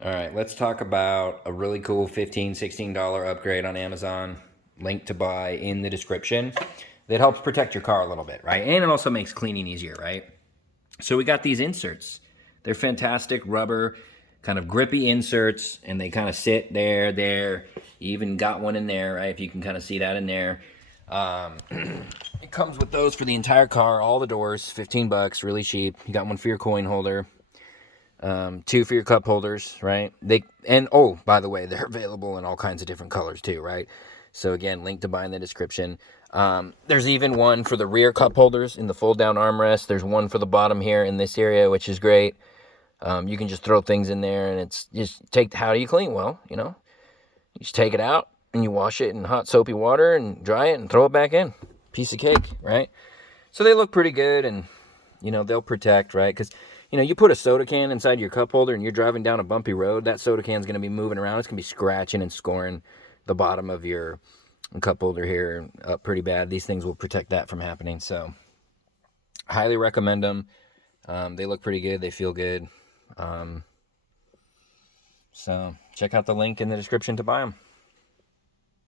All right, let's talk about a really cool $15, $16 upgrade on Amazon. Link to buy in the description. That helps protect your car a little bit, right? And it also makes cleaning easier, right? So we got these inserts. They're fantastic rubber, kind of grippy inserts, and they kind of sit there. You even got one in there, right? If you can kind of see that in there. Um, it comes with those for the entire car, all the doors, 15 bucks, really cheap. You got one for your coin holder, two for your cup holders, right? Oh, by the way, they're available in all kinds of different colors too, right? So again, link to buy in the description. There's even one for the rear cup holders in the fold down armrest. There's one for the bottom here in this area, which is great. You can just throw things in there, and it's just how do you clean? Well, you just take it out and you wash it in hot soapy water and dry it and throw it back in. Piece of cake, right? So they look pretty good, and they'll protect, right? Because you put a soda can inside your cup holder and you're driving down a bumpy road, that soda can's going to be moving around. It's going to be scratching and scoring the bottom of your cup holder here up pretty bad. These things will protect that from happening. So highly recommend them. They look pretty good. They feel good. So check out the link in the description to buy them.